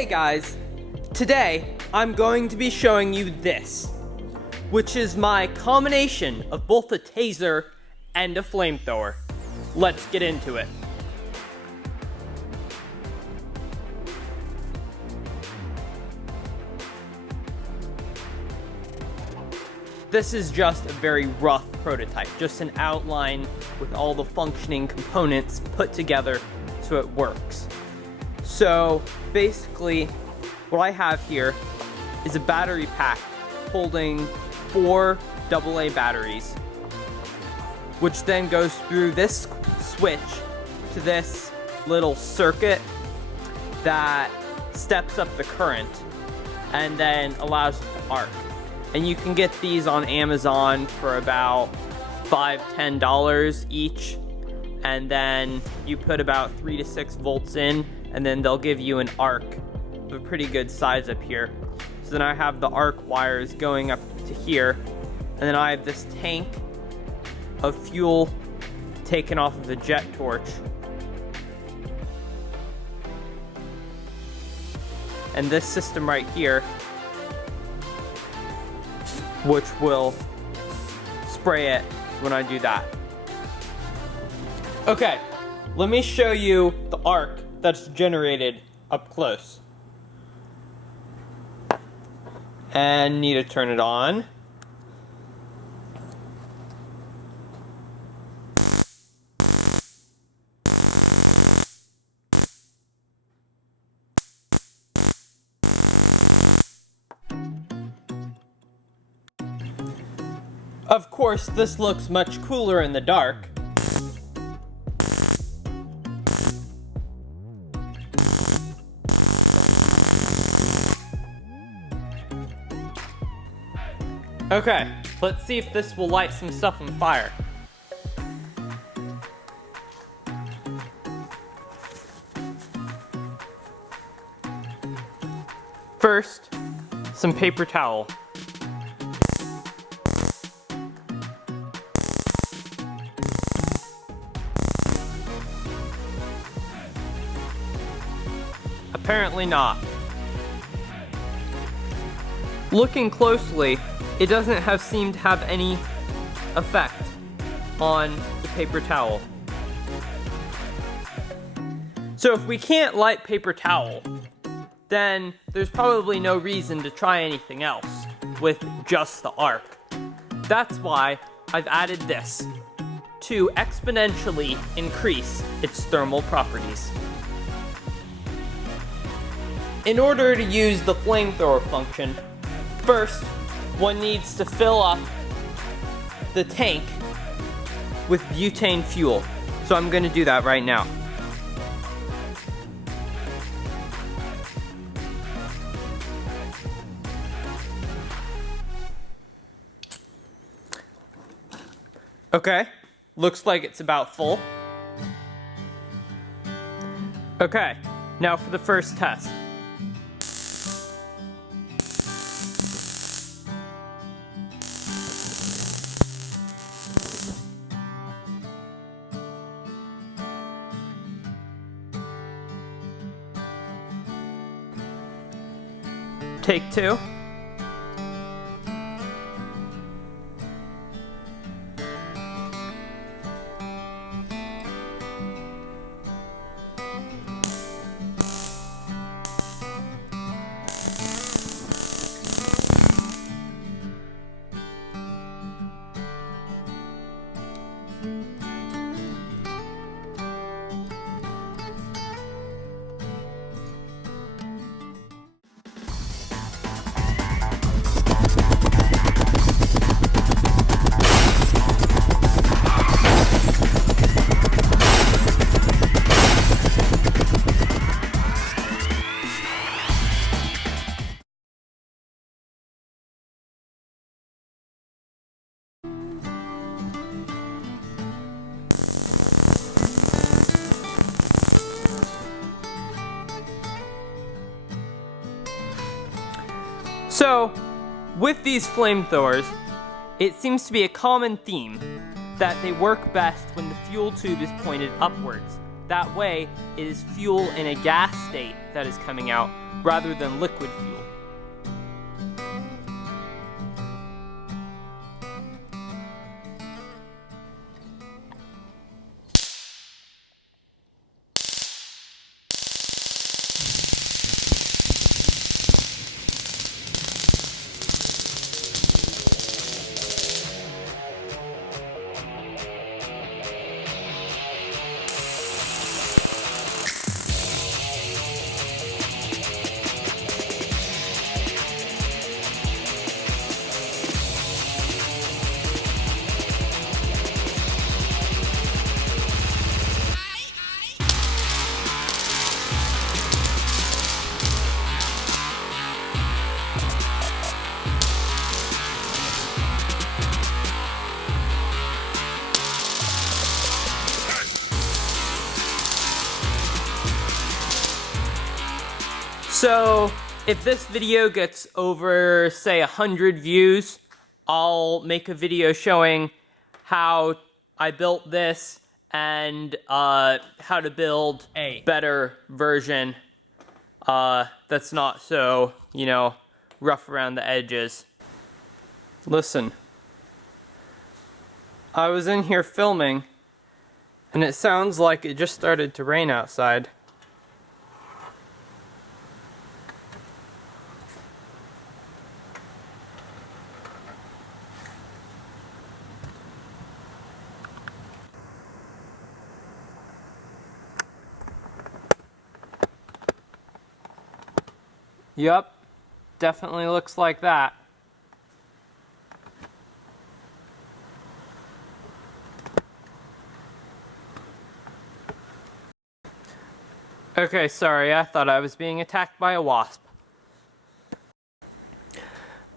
Hey guys, today I'm going to be showing you this, which is my combination of both a taser and a flamethrower. Let's get into it. This is just a very rough prototype, just an outline with all the functioning components put together so it works. So basically, what I have here is a battery pack holding 4 AA batteries, which then goes through this switch to this little circuit that steps up the current and then allows it to arc. And you can get these on Amazon for about $5–10 each, and then you put about 3 to 6 volts in, and then they'll give you an arc of a pretty good size up here. So then I have the arc wires going up to here, and then I have this tank of fuel taken off of the jet torch, and this system right here, which will spray it when I do that. Okay, let me show you the arc that's generated up close. And need to turn it on. Of course, this looks much cooler in the dark. Okay, let's see if this will light some stuff on fire. First, some paper towel. Apparently not. Looking closely, it doesn't seem to have any effect on the paper towel. So if we can't light paper towel, then there's probably no reason to try anything else with just the arc. That's why I've added this to exponentially increase its thermal properties. In order to use the flamethrower function, first, one needs to fill up the tank with butane fuel. So I'm going to do that right now. Okay, looks like it's about full. Okay, now for the first test. Take 2. So, with these flamethrowers, it seems to be a common theme that they work best when the fuel tube is pointed upwards. That way, it is fuel in a gas state that is coming out, rather than liquid fuel. So, if this video gets over, say, 100 views, I'll make a video showing how I built this and how to build a better version that's not so, you know, rough around the edges. Listen, I was in here filming, and it sounds like it just started to rain outside. Yup, definitely looks like that. Okay, sorry, I thought I was being attacked by a wasp.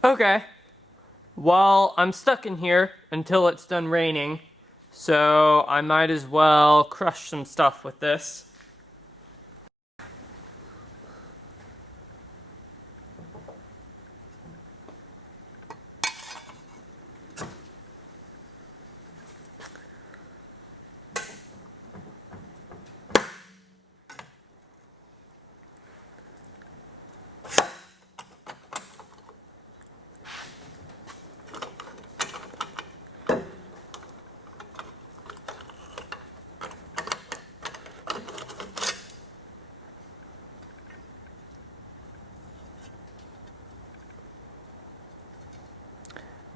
Okay, well, I'm stuck in here until it's done raining, so I might as well crush some stuff with this.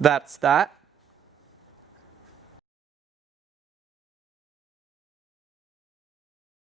That's that.